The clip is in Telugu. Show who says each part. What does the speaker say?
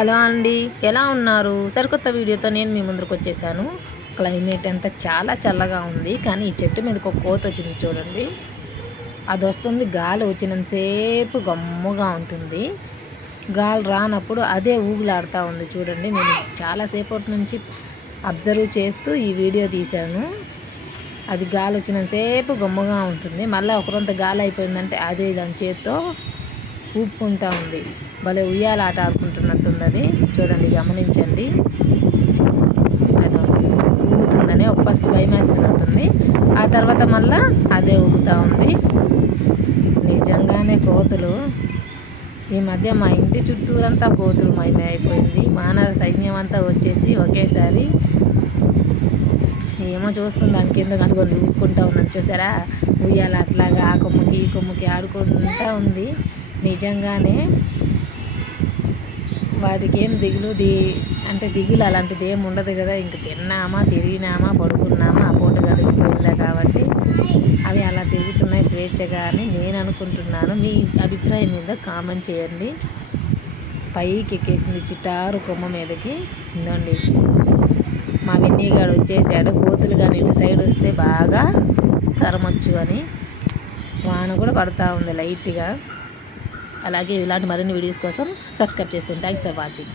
Speaker 1: హలో అండి ఎలా ఉన్నారు? సరికొత్త వీడియోతో నేను మీ ముందుకు వచ్చేసాను. క్లైమేట్ అంతా చాలా చల్లగా ఉంది కానీ ఈ చెట్టు మీదకి ఒక కోత వచ్చింది చూడండి. అది వస్తుంది గాలి వచ్చినంతసేపు గమ్ముగా ఉంటుంది. గాలి రానప్పుడు అదే ఊగులాడుతూ ఉంది చూడండి. నేను చాలాసేపటి నుంచి అబ్జర్వ్ చేస్తూ ఈ వీడియో తీశాను. అది గాలి వచ్చినంతసేపు గమ్ముగా ఉంటుంది. మళ్ళీ ఒకరంత గాలి అయిపోయిందంటే అదే దాని చేత్తో ఊపుకుంటూ ఉంది. భలే ఉయ్యాల ఆట ఉన్నట్టున్నది చూడండి గమనించండి. అదో ఊగుతుందని ఒక ఫస్ట్ భయం వేస్తున్నట్టుంది. ఆ తర్వాత మళ్ళా అదే ఊగుతూ ఉంది. నిజంగానే కోతులు ఈ మధ్య మా ఇంటి చుట్టూరంతా కోతులు మయమే అయిపోయింది. మానవ సైన్యం అంతా వచ్చేసి ఒకేసారి ఏమో చూస్తుంది. దాని కింద కనుకొని ఊపుకుంటూ ఉన్నాను చూసారా? ఉయ్యాల అట్లాగా ఆ కొమ్మకి ఈ కొమ్మకి ఆడుకుంటా ఉంది. నిజంగానే వాటికి ఏం దిగులు ది అంటే దిగులు అలాంటిది ఏమి ఉండదు కదా. ఇంక తిన్నామా తిరిగినామా పడుకున్నామా ఆ పూట గడిచిపోయిందా కాబట్టి అవి అలా తిరుగుతున్నాయి స్వేచ్ఛగా అని నేను అనుకుంటున్నాను. మీ అభిప్రాయం మీద కామెంట్ చేయండి. పైకి ఎక్కేసింది చిట్టారు కొమ్మ మీదకి. ఇందండి మా విన్నీగాడు వచ్చేసాడు. కోతులు కానీ ఇటు సైడ్ వస్తే బాగా తరమచ్చు అని వాన కూడా పడతా ఉంది లైట్గా. అలాగే ఇలాంటి మరిన్ని వీడియోస్ కోసం సబ్స్క్రైబ్ చేసుకోండి థ్యాంక్స్ ఫర్ వాచింగ్